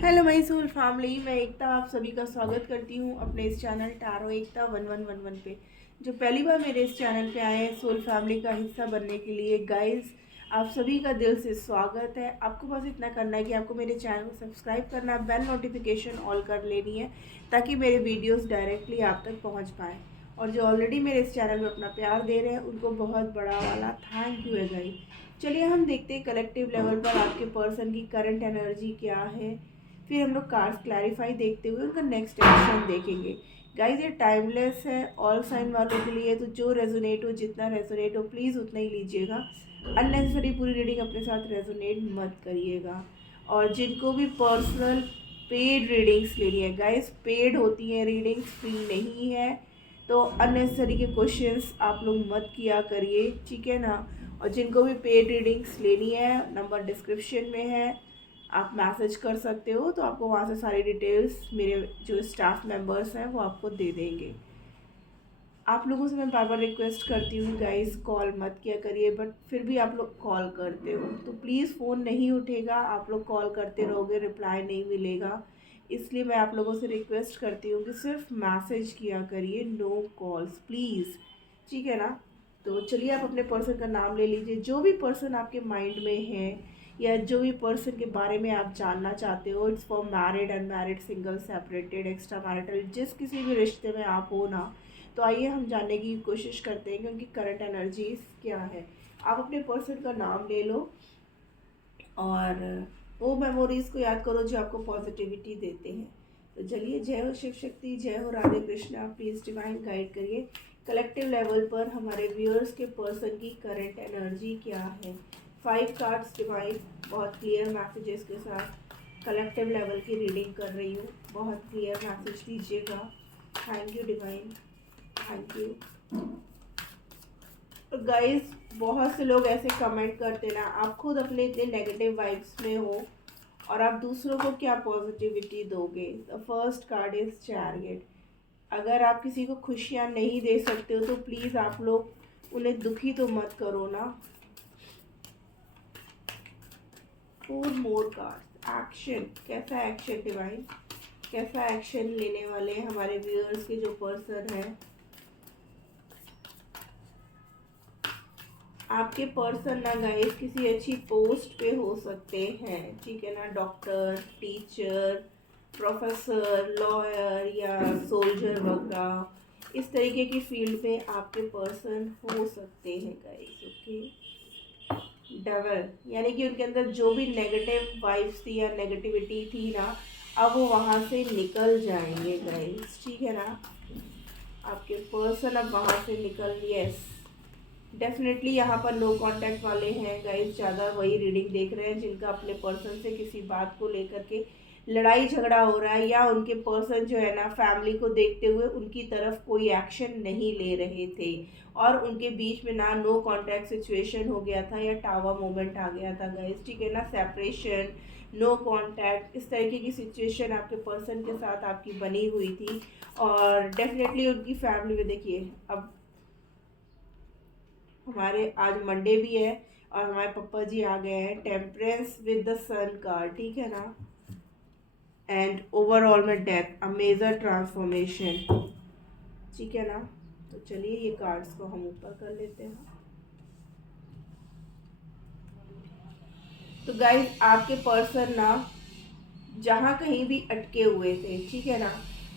Hello my soul family, मैं एकता आप सभी का स्वागत करती हूँ अपने इस चैनल टारो एकता 1111 पे। जो पहली बार मेरे इस चैनल पे आए हैं सोल फैमिली का हिस्सा बनने के लिए, गाइस आप सभी का दिल से स्वागत है। आपको बस इतना करना है कि आपको मेरे चैनल को सब्सक्राइब करना है, बेल नोटिफिकेशन ऑल कर लेनी है ताकि मेरे वीडियोज़ डायरेक्टली आप तक पहुँच पाएँ। और जो ऑलरेडी मेरे इस चैनल में अपना प्यार दे रहे हैं उनको बहुत बड़ा वाला थैंक यू है गाइस। चलिए हम देखते हैं कलेक्टिव लेवल पर आपके पर्सन की करंट एनर्जी क्या है। फिर हम लोग कार्ड्स क्लैरिफाई देखते हुए उनका नेक्स्ट एक्शन देखेंगे। गाइस ये टाइमलेस है ऑल साइन वालों के लिए, तो जो रेजोनेट हो, जितना रेजोनेट हो प्लीज़ उतना ही लीजिएगा। अननेसेसरी पूरी रीडिंग अपने साथ रेजोनेट मत करिएगा। और जिनको भी पर्सनल पेड रीडिंग्स लेनी है, गाइस पेड होती हैं रीडिंग्स, फ्री नहीं है। तो अननेसेसरी के क्वेश्चंस आप लोग मत किया करिए, ठीक है ना। और जिनको भी पेड रीडिंग्स लेनी है, नंबर डिस्क्रिप्शन में है, आप मैसेज कर सकते हो, तो आपको वहाँ से सारी डिटेल्स मेरे जो स्टाफ मेंबर्स हैं वो आपको दे देंगे। आप लोगों से मैं बार बार रिक्वेस्ट करती हूँ गाइस, कॉल मत किया करिए, बट फिर भी आप लोग कॉल करते हो, तो प्लीज़ फ़ोन नहीं उठेगा। आप लोग कॉल करते रहोगे, रिप्लाई नहीं मिलेगा। इसलिए मैं आप लोगों से रिक्वेस्ट करती हूँ कि सिर्फ मैसेज किया करिए, नो कॉल्स प्लीज़, ठीक है ना। तो चलिए आप अपने पर्सन का नाम ले लीजिए। जो भी पर्सन आपके माइंड में है या जो भी पर्सन के बारे में आप जानना चाहते हो, it's for married, unmarried, single, separated, extra marital, जिस किसी भी रिश्ते में आप हो ना, तो आइए हम जानने की कोशिश करते हैं कि उनकी करंट एनर्जीज क्या है। आप अपने पर्सन का नाम ले लो और वो मेमोरीज को याद करो जो आपको पॉजिटिविटी देते हैं। तो चलिए, जय हो शिव शक्ति, जय हो Radhe Krishna. Please divine guide करिए कलेक्टिव लेवल पर हमारे व्यूअर्स के पर्सन की करंट एनर्जी क्या है। 5 कार्ड्स डिवाइन, बहुत क्लियर मैसेजेस के साथ कलेक्टिव लेवल की रीडिंग कर रही हूँ। बहुत क्लियर मैसेज दीजिएगा। Thank you divine, thank you. Guys बहुत से लोग ऐसे कमेंट करते ना, आप खुद अपने इतने नेगेटिव वाइब्स में हो और आप दूसरों को क्या पॉजिटिविटी दोगे। The first card is chariot. अगर आप किसी को खुशियाँ नहीं दे सकते हो तो प्लीज़ आप लोग उन्हें दुखी तो मत करो ना। 4 मोर कार्ड्स, एक्शन। कैसा एक्शन डिवाइन, कैसा एक्शन लेने वाले हैं हमारे व्यूअर्स के जो पर्सन है। आपके पर्सन ना गाइस किसी अच्छी पोस्ट पे हो सकते हैं, ठीक है ना। डॉक्टर, टीचर, प्रोफेसर, लॉयर या सोल्जर वगैरह, इस तरीके की फील्ड में आपके पर्सन हो सकते हैं गाइस। ओके, डबल यानी कि उनके अंदर जो भी नेगेटिव वाइब्स थी या नेगेटिविटी थी ना, अब वो वहाँ से निकल जाएंगे गाइस, ठीक है ना। आपके पर्सन अब वहाँ से निकल, यस डेफिनेटली यहाँ पर नो कांटेक्ट वाले हैं गाइस, ज़्यादा वही रीडिंग देख रहे हैं जिनका अपने पर्सन से किसी बात को लेकर के लड़ाई झगड़ा हो रहा है, या उनके पर्सन जो है ना फैमिली को देखते हुए उनकी तरफ कोई एक्शन नहीं ले रहे थे और उनके बीच में ना नो कांटेक्ट सिचुएशन हो गया था या टावर मोमेंट आ गया था गाइस, ठीक है ना। सेपरेशन, नो कांटेक्ट, इस तरीके की सिचुएशन आपके पर्सन के साथ आपकी बनी हुई थी। और डेफिनेटली उनकी फैमिली में देखिए, अब हमारे आज मंडे भी है और हमारे पापा जी आ गए हैं। Temperance with the sun card, ठीक है ना। एंड ओवरऑल में डेथ, अ मेजर ट्रांसफॉर्मेशन, ठीक है ना। तो चलिए ये कार्ड्स को हम ऊपर कर लेते हैं। तो गाइस आपके पर्सन ना जहाँ कहीं भी अटके हुए थे, ठीक है ना,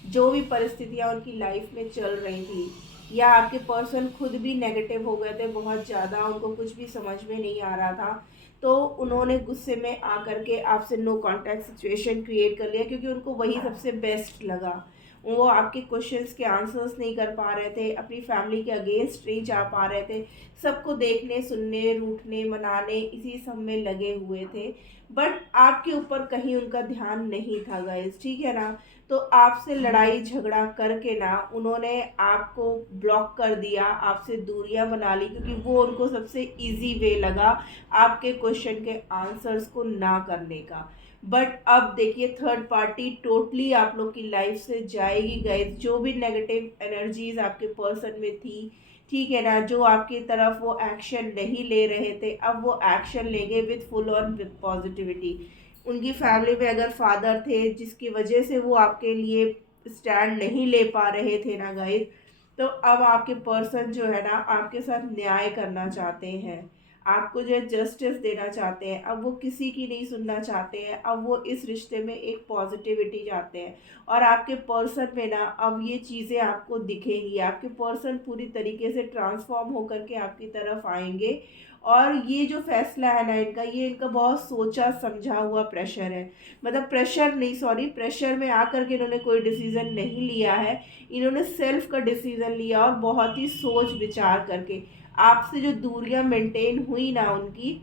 जो भी परिस्थितियाँ उनकी लाइफ में चल रही थी, या आपके पर्सन खुद भी नेगेटिव हो गए थे बहुत ज़्यादा, उनको कुछ भी समझ में नहीं आ रहा था, तो उन्होंने गुस्से में आकर के आपसे नो कांटेक्ट सिचुएशन क्रिएट कर लिया क्योंकि उनको वही सबसे बेस्ट लगा। वो आपके क्वेश्चंस के आंसर्स नहीं कर पा रहे थे, अपनी फैमिली के अगेंस्ट नहीं जा पा रहे थे, सबको देखने, सुनने, रूठने, मनाने, इसी सब में लगे हुए थे। बट आपके ऊपर कहीं उनका ध्यान नहीं था गाइस, ठीक है ना। तो आपसे लड़ाई झगड़ा करके ना उन्होंने आपको ब्लॉक कर दिया, आपसे दूरियां बना ली क्योंकि वो उनको सबसे इजी वे लगा आपके क्वेश्चन के आंसर्स को ना करने का। बट अब देखिए थर्ड पार्टी टोटली आप लोग की लाइफ से जाएगी गाइस। जो भी नेगेटिव एनर्जीज आपके पर्सन में थी, ठीक है ना, जो आपकी तरफ वो एक्शन नहीं ले रहे थे, अब वो एक्शन लेंगे with full on with positivity. उनकी फैमिली में अगर फादर थे जिसकी वजह से वो आपके लिए स्टैंड नहीं ले पा रहे थे ना गाइस, तो अब आपके पर्सन जो है ना आपके साथ न्याय करना चाहते हैं, आपको जो है जस्टिस देना चाहते हैं। अब वो किसी की नहीं सुनना चाहते हैं, अब वो इस रिश्ते में एक पॉजिटिविटी चाहते हैं। और आपके पर्सन में ना अब ये चीज़ें आपको दिखेंगी, आपके पर्सन पूरी तरीके से ट्रांसफॉर्म होकर के आपकी तरफ आएंगे। और ये जो फैसला है ना इनका, ये इनका बहुत सोचा समझा हुआ प्रेशर है। मतलब प्रेशर नहीं, सॉरी, प्रेशर में आकर के इन्होंने कोई डिसीज़न नहीं लिया है, इन्होंने सेल्फ का डिसीज़न लिया और बहुत ही सोच विचार करके। आपसे जो दूरियां मेंटेन हुई ना उनकी,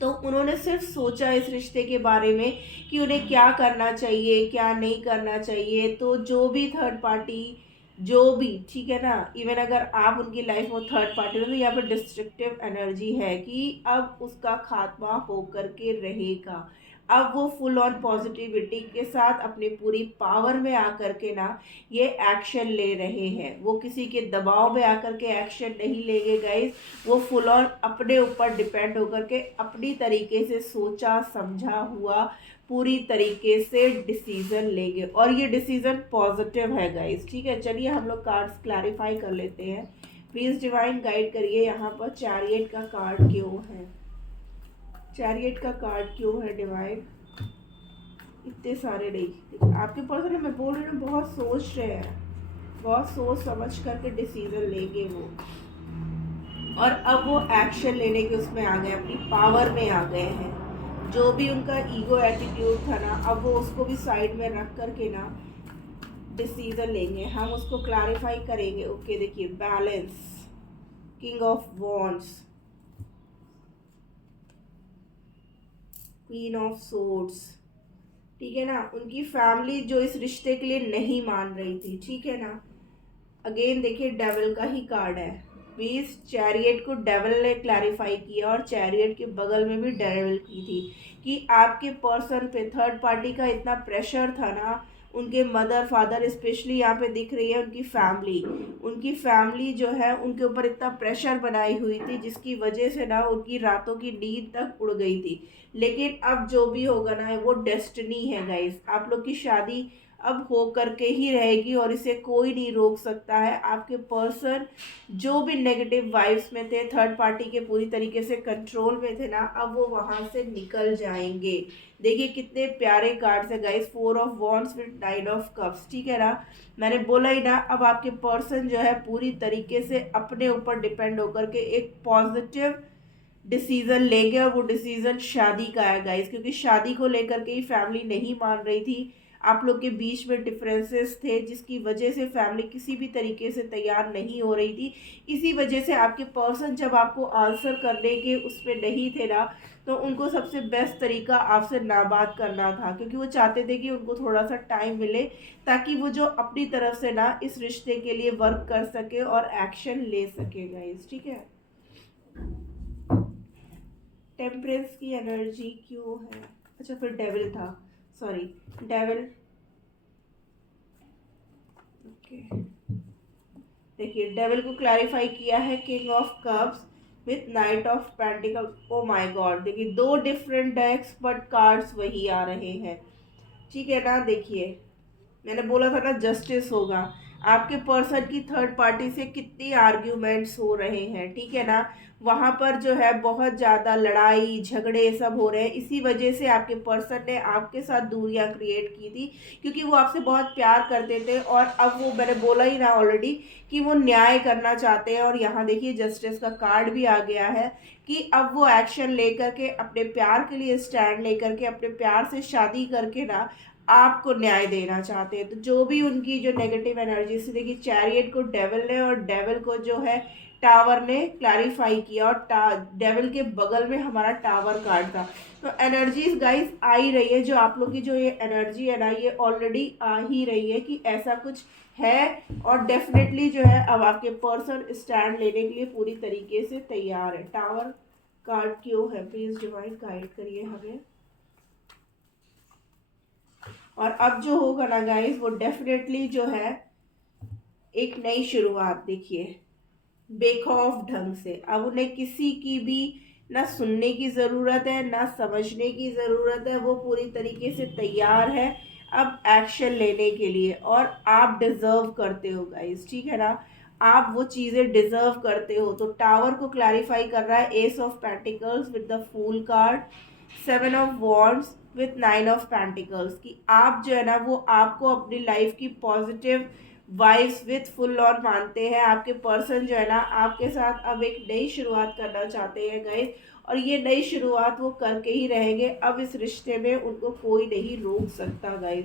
तो उन्होंने सिर्फ सोचा इस रिश्ते के बारे में कि उन्हें क्या करना चाहिए क्या नहीं करना चाहिए। तो जो भी थर्ड पार्टी, जो भी, ठीक है ना, इवन अगर आप उनकी लाइफ में थर्ड पार्टी हो तो यहाँ पर डिस्ट्रक्टिव एनर्जी है कि अब उसका खात्मा होकर के रहेगा। अब वो फुल ऑन पॉजिटिविटी के साथ अपनी पूरी पावर में आकर के ना ये एक्शन ले रहे हैं। वो किसी के दबाव में आकर के एक्शन नहीं लेंगे गाइस, वो फुल ऑन अपने ऊपर डिपेंड होकर के अपनी तरीके से सोचा समझा हुआ पूरी तरीके से डिसीजन लेंगे। और ये डिसीजन पॉजिटिव है गाइस, ठीक है। चलिए हम लोग कार्ड्स क्लैरिफाई कर लेते हैं। प्लीज़ डिवाइन गाइड करिए, यहाँ पर चैरियट का कार्ड क्यों है, चैरियट का कार्ड क्यों है डिवाइन। इतने सारे नहीं, देखिए आपके पर्सन, मैं बोल रही हूँ बहुत सोच रहे हैं, बहुत सोच समझ करके डिसीजन लेंगे वो। और अब वो एक्शन लेने के उसमें आ गए, अपनी पावर में आ गए हैं। जो भी उनका ईगो एटीट्यूड था ना, अब वो उसको भी साइड में रख करके ना डिसीजन लेंगे। हम उसको क्लैरिफाई करेंगे। ओके, देखिए balance, king of wands, queen of swords, ठीक है ना। उनकी फैमिली जो इस रिश्ते के लिए नहीं मान रही थी, ठीक है ना। अगेन देखिए डेविल का ही कार्ड है। बीस चैरियट को डेविल ने क्लैरिफाई किया और चैरियट के बगल में भी डेविल की थी कि आपके पर्सन पे थर्ड पार्टी का इतना प्रेशर था ना, उनके मदर फादर स्पेशली यहाँ पे दिख रही है, उनकी फैमिली जो है उनके ऊपर इतना प्रेशर बनाई हुई थी जिसकी वजह से ना उनकी रातों की नींद तक उड़ गई थी। लेकिन अब जो भी होगा ना वो डेस्टिनी है गाइस, आप लोग की शादी अब हो करके ही रहेगी और इसे कोई नहीं रोक सकता है। आपके पर्सन जो भी नेगेटिव वाइब्स में थे, थर्ड पार्टी के पूरी तरीके से कंट्रोल में थे ना, अब वो वहाँ से निकल जाएंगे। देखिए कितने प्यारे कार्ड्स है guys, 4 of wands with 9 of cups, ठीक है ना। मैंने बोला ही ना, अब आपके पर्सन जो है पूरी तरीके से अपने ऊपर डिपेंड होकर के एक पॉजिटिव डिसीजन लेंगे। और वो डिसीजन शादी का है गाइस, क्योंकि शादी को लेकर के ही फैमिली नहीं मान रही थी। आप लोग के बीच में डिफरेंसेस थे जिसकी वजह से फैमिली किसी भी तरीके से तैयार नहीं हो रही थी। इसी वजह से आपके पर्सन जब आपको आंसर करने के उसमें नहीं थे ना, तो उनको सबसे बेस्ट तरीका आपसे ना बात करना था, क्योंकि वो चाहते थे कि उनको थोड़ा सा टाइम मिले ताकि वो जो अपनी तरफ से ना इस रिश्ते के लिए वर्क कर सके और एक्शन ले सके गाइस, ठीक है। टेम्परेंस की एनर्जी क्यों है, अच्छा फिर डेविल था, सॉरी डेविल। ओके, देखिए डेविल को क्लैरिफाई किया है king of cups with night of pentacle. Oh my God, देखिए 2 डिफरेंट डेक्स बट कार्ड्स वही आ रहे हैं, ठीक है ना। देखिए मैंने बोला था ना जस्टिस होगा। आपके पर्सन की थर्ड पार्टी से कितनी आर्ग्यूमेंट्स हो रहे हैं, ठीक है ना। वहाँ पर जो है बहुत ज़्यादा लड़ाई झगड़े सब हो रहे हैं। इसी वजह से आपके पर्सन ने आपके साथ दूरियां क्रिएट की थी, क्योंकि वो आपसे बहुत प्यार करते थे। और अब वो, मैंने बोला ही ना ऑलरेडी, कि वो न्याय करना चाहते हैं। और यहाँ देखिए जस्टिस का कार्ड भी आ गया है कि अब वो एक्शन लेकर के अपने प्यार के लिए स्टैंड लेकर के अपने प्यार से शादी करके ना आपको न्याय देना चाहते हैं। तो जो भी उनकी जो नेगेटिव एनर्जी से, देखिए चैरियट को डेविल ने और डेविल को जो है टावर ने क्लैरिफाई किया। और डेविल के बगल में हमारा टावर कार्ड था। तो एनर्जीज गाइस आ ही रही है, जो आप लोग की जो ये एनर्जी है ना, ये ऑलरेडी आ ही रही है कि ऐसा कुछ है। और डेफिनेटली जो है अब आपके पर्सन स्टैंड लेने के लिए पूरी तरीके से तैयार है। टावर कार्ड क्यों है, प्लीज डिवाइन गाइड करिए हमें। और अब जो होगा ना गाइस, वो डेफिनेटली जो है एक नई शुरुआत, देखिए बेखौफ ढंग से। अब उन्हें किसी की भी ना सुनने की ज़रूरत है ना समझने की ज़रूरत है, वो पूरी तरीके से तैयार है अब एक्शन लेने के लिए। और आप डिज़र्व करते हो गाइस, ठीक है ना, आप वो चीज़ें डिज़र्व करते हो। तो टावर को क्लैरिफाई कर रहा है ace of pentacles with the fool card, 7 of wands with 9 of pentacles, कि आप जो है ना वो आपको अपनी लाइफ की positive vibes with full on मानते हैं। आपके पर्सन जो है ना आपके साथ अब एक नई शुरुआत करना चाहते हैं गाइस, और ये नई शुरुआत वो करके ही रहेंगे। अब इस रिश्ते में उनको कोई नहीं रोक सकता गाइस।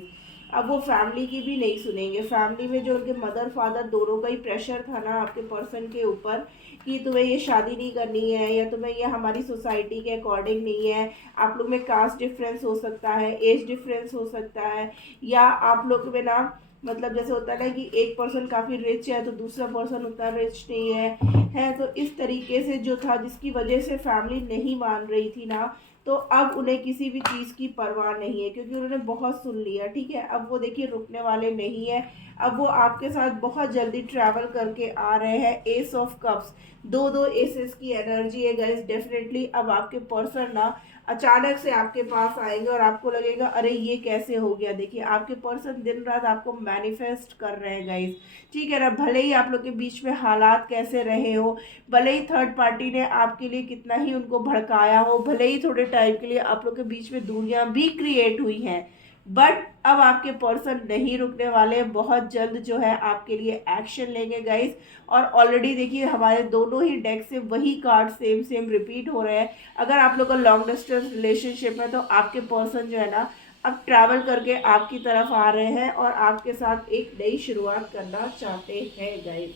अब वो फैमिली की भी नहीं सुनेंगे। फैमिली में जो उनके मदर फादर दोनों का ही प्रेशर था ना आपके पर्सन के ऊपर कि तुम्हें ये शादी नहीं करनी है, या तुम्हें ये हमारी सोसाइटी के अकॉर्डिंग नहीं है, आप लोग में कास्ट डिफरेंस हो सकता है, एज डिफरेंस हो सकता है, या आप लोग में ना मतलब जैसे होता है ना कि एक पर्सन काफ़ी रिच है तो दूसरा पर्सन उतना रिच नहीं है तो इस तरीके से जो था जिसकी वजह से फैमिली नहीं मान रही थी ना, तो अब उन्हें किसी भी चीज़ की परवाह नहीं है क्योंकि उन्होंने बहुत सुन लिया, ठीक है। अब वो देखिए रुकने वाले नहीं है। अब वो आपके साथ बहुत जल्दी ट्रैवल करके आ रहे हैं। एस ऑफ कप्स, दो दो एसेस की एनर्जी है गाइस। डेफिनेटली अब आपके पर्सन ना अचानक से आपके पास आएंगे और आपको लगेगा अरे ये कैसे हो गया। देखिए आपके पर्सन दिन रात आपको मैनिफेस्ट कर रहे हैं गाइस, ठीक है ना। भले ही आप लोग के बीच में हालात कैसे रहे हो, भले ही थर्ड पार्टी ने आपके लिए कितना ही उनको भड़काया हो, भले ही थोड़े टाइम के लिए आप लोग के बीच में दूरियां भी क्रिएट हुई हैं, बट अब आपके पर्सन नहीं रुकने वाले। बहुत जल्द जो है आपके लिए एक्शन लेंगे गाइस। और ऑलरेडी देखिए हमारे दोनों ही डेक से वही कार्ड सेम सेम रिपीट हो रहे हैं। अगर आप लोग का लॉन्ग डिस्टेंस रिलेशनशिप है तो आपके पर्सन जो है ना अब ट्रैवल करके आपकी तरफ आ रहे हैं और आपके साथ एक नई शुरुआत करना चाहते हैं गाइस।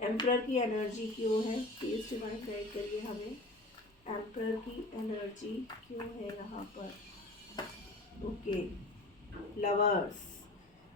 एम्परर की एनर्जी क्यों है, प्लीज डिवाइन गाइड करिए हमें। एम्परर की एनर्जी क्यों है यहाँ पर। ओके, लवर्स,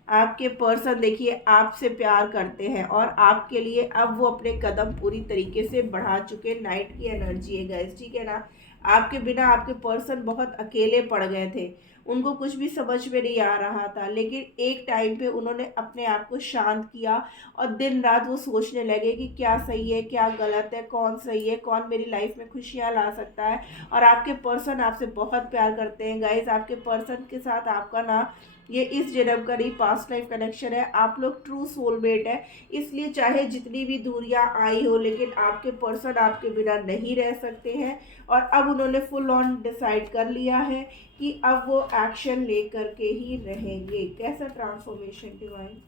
आपके पर्सन देखिए आपसे प्यार करते हैं और आपके लिए अब वो अपने कदम पूरी तरीके से बढ़ा चुके। नाइट की एनर्जी है गाइस, ठीक है ना। आपके बिना आपके पर्सन बहुत अकेले पड़ गए थे, उनको कुछ भी समझ में नहीं आ रहा था, लेकिन एक टाइम पे उन्होंने अपने आप को शांत किया और दिन रात वो सोचने लगे कि क्या सही है क्या गलत है, कौन सही है, कौन मेरी लाइफ में खुशियाँ ला सकता है। और आपके पर्सन आपसे बहुत प्यार करते हैं गाइस। आपके पर्सन के साथ आपका ना ये इस जन्म का नहीं पास्ट लाइफ कनेक्शन है। आप लोग ट्रू सोलमेट है, इसलिए चाहे जितनी भी दूरियां आई हो लेकिन आपके पर्सन आपके बिना नहीं रह सकते हैं। और अब उन्होंने फुल ऑन डिसाइड कर लिया है कि अब वो एक्शन लेकर के ही रहेंगे। कैसा ट्रांसफॉर्मेशन डिवाइन।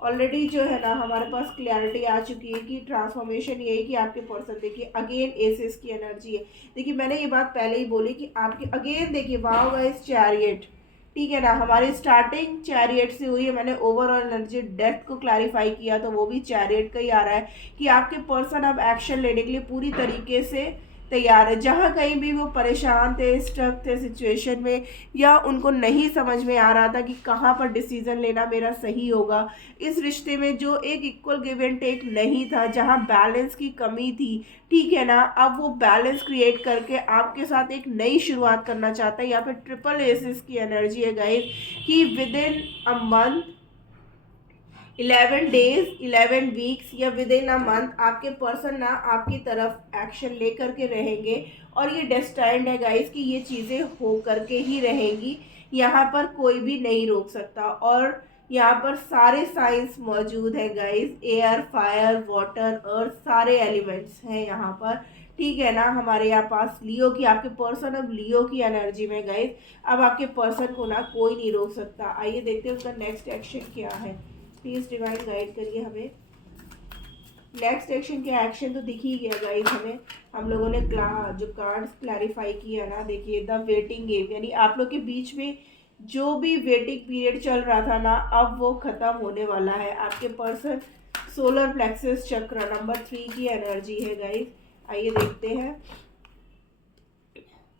ऑलरेडी जो है ना हमारे पास क्लैरिटी आ चुकी है कि ट्रांसफॉर्मेशन ये है कि आपके पर्सन देखिए अगेन एसेस की एनर्जी है। देखिए मैंने ये बात पहले ही बोली कि आपके अगेन देखिए वाओ गाइस चैरियट, ठीक है ना। हमारी स्टार्टिंग चैरियट से हुई है, मैंने ओवरऑल एनर्जी डेथ को क्लैरिफाई किया तो वो भी चैरियट का ही आ रहा है कि आपके पर्सन अब एक्शन लेने के लिए पूरी तरीके से तैयार है। जहाँ कहीं भी वो परेशान थे, स्टक थे सिचुएशन में, या उनको नहीं समझ में आ रहा था कि कहाँ पर डिसीजन लेना मेरा सही होगा, इस रिश्ते में जो एक इक्वल गिव एंड टेक नहीं था, जहाँ बैलेंस की कमी थी, ठीक है ना, अब वो बैलेंस क्रिएट करके आपके साथ एक नई शुरुआत करना चाहता है। यहाँ पे ट्रिपल एसेस की एनर्जी है गाइस कि with in a month 11 days 11 weeks या विद इन अ मंथ आपके पर्सन ना आपकी तरफ एक्शन लेकर के रहेंगे। और ये डेस्टाइंड है गाइस कि ये चीज़ें हो करके ही रहेंगी, यहाँ पर कोई भी नहीं रोक सकता। और यहाँ पर सारे साइंस मौजूद है गाइस, एयर फायर वाटर अर्थ सारे एलिमेंट्स हैं यहाँ पर, ठीक है ना। हमारे यहाँ पास लियो की, आपके पर्सन अब लियो की एनर्जी में गाइस। अब आपके पर्सन को ना कोई नहीं रोक सकता। आइए देखते हैं उसका नेक्स्ट एक्शन क्या है, प्लीज डिवाइन गाइड करिए हमें। नेक्स्ट एक्शन क्या, एक्शन तो दिख ही गया गाइस हमें। हम लोगों ने जो कार्ड्स क्लैरिफाई किया ना, देखिए द वेटिंग गेम, यानी आप लोग के बीच में जो भी वेटिंग पीरियड चल रहा था ना अब वो खत्म होने वाला है। आपके पर्सन सोलर प्लेक्सस चक्र नंबर 3 की एनर्जी है गाइस। आइए देखते हैं।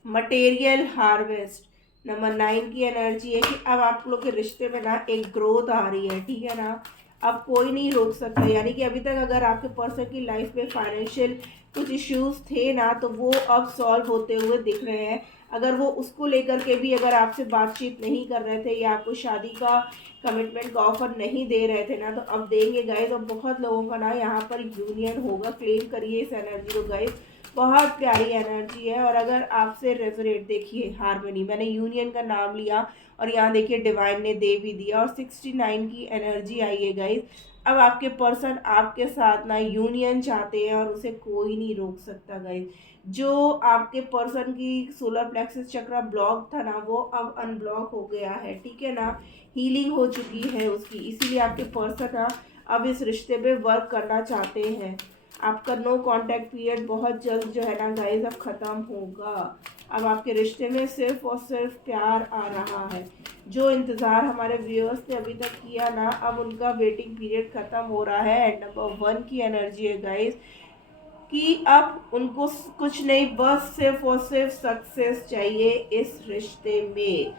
मटेरियल हार्वेस्ट नंबर 9 की एनर्जी है कि अब आप लोग के रिश्ते में ना एक ग्रोथ आ रही है, ठीक है ना। अब कोई नहीं रोक सकता, यानी कि अभी तक अगर आपके पर्सन की लाइफ में फाइनेंशियल कुछ इश्यूज थे ना तो वो अब सॉल्व होते हुए दिख रहे हैं। अगर वो उसको लेकर के भी अगर आपसे बातचीत नहीं कर रहे थे या आपको शादी का कमिटमेंट का ऑफर नहीं दे रहे थे ना तो अब देंगे गाइस। और बहुत लोगों का ना यहाँ पर यूनियन होगा। क्लेम करिए इस एनर्जी को गाइस। बहुत प्यारी एनर्जी है। और अगर आपसे रेजोनेट, देखिए हार्मनी, मैंने यूनियन का नाम लिया और यहाँ देखिए डिवाइन ने दे भी दिया और 69 की एनर्जी आई है गाइस। अब आपके पर्सन आपके साथ ना यूनियन चाहते हैं और उसे कोई नहीं रोक सकता गाइस। जो आपके पर्सन की सोलर प्लेक्सस चक्रा ब्लॉक था ना, वो अब अनब्लॉक हो गया है, ठीक है ना, हीलिंग हो चुकी है उसकी। इसीलिए आपके पर्सन ना अब इस रिश्ते पे वर्क करना चाहते हैं। आपका नो कांटेक्ट पीरियड बहुत जल्द जो है ना गाइस अब ख़त्म होगा। अब आपके रिश्ते में सिर्फ और सिर्फ प्यार आ रहा है। जो इंतज़ार हमारे व्यूअर्स ने अभी तक किया ना, अब उनका वेटिंग पीरियड ख़त्म हो रहा है। एंड नंबर 1 की एनर्जी है गाइस कि अब उनको कुछ नहीं, बस सिर्फ और सिर्फ सक्सेस चाहिए इस रिश्ते में।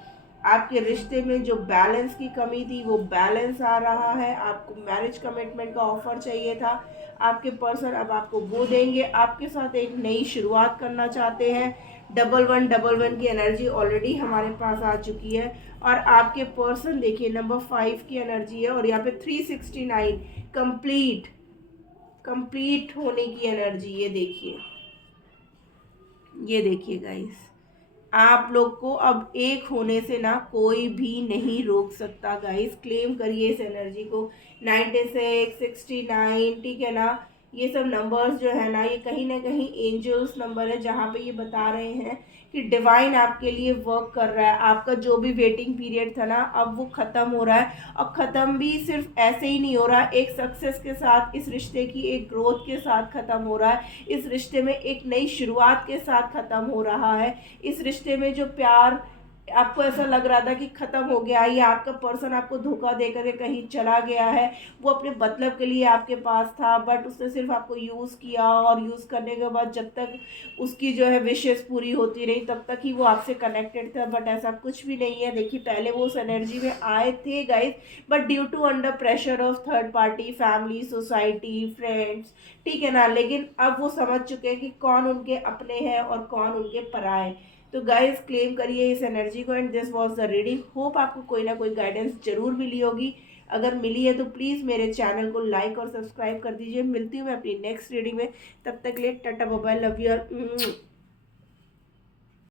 आपके रिश्ते में जो बैलेंस की कमी थी वो बैलेंस आ रहा है। आपको मैरिज कमिटमेंट का ऑफर चाहिए था, आपके पर्सन अब आपको वो देंगे। आपके साथ एक नई शुरुआत करना चाहते हैं। 1111 की एनर्जी ऑलरेडी हमारे पास आ चुकी है। और आपके पर्सन देखिए नंबर 5 की एनर्जी है और यहाँ पे 369 कंप्लीट कंप्लीट होने की एनर्जी। ये देखिए गाइस, आप लोग को अब एक होने से ना कोई भी नहीं रोक सकता गाइस। क्लेम करिए इस एनर्जी को। 96, 69, ठीक है ना, ये सब नंबर्स जो है ना कहीं एंजल्स नंबर है, जहाँ पे ये बता रहे हैं कि डिवाइन आपके लिए वर्क कर रहा है। आपका जो भी वेटिंग पीरियड था ना, अब वो ख़त्म हो रहा है। और ख़त्म भी सिर्फ ऐसे ही नहीं हो रहा, एक सक्सेस के साथ, इस रिश्ते की एक ग्रोथ के साथ ख़त्म हो रहा है। इस रिश्ते में एक नई शुरुआत के साथ ख़त्म हो रहा है। इस रिश्ते में जो प्यार आपको ऐसा लग रहा था कि ख़त्म हो गया, या आपका पर्सन आपको धोखा दे करके कहीं चला गया है, वो अपने मतलब के लिए आपके पास था, बट उसने सिर्फ आपको यूज़ किया। और यूज़ करने के बाद जब तक उसकी जो है विशेष पूरी होती रही तब तक ही वो आपसे कनेक्टेड था। बट ऐसा कुछ भी नहीं है। देखिए पहले वो उस एनर्जी में आए थे guys, but due to under pressure of third party, family, society, friends, ठीक है ना, लेकिन अब वो समझ चुके हैं कि कौन उनके अपने हैं और कौन उनके पराए। तो गाइस क्लेम करिए इस एनर्जी को। And this was the reading. Hope आपको कोई ना कोई गाइडेंस जरूर मिली होगी। अगर मिली है तो प्लीज़ मेरे चैनल को लाइक और सब्सक्राइब कर दीजिए। मिलती हूँ मैं अपनी नेक्स्ट रीडिंग में। तब तक लिए tata bye bye, love you.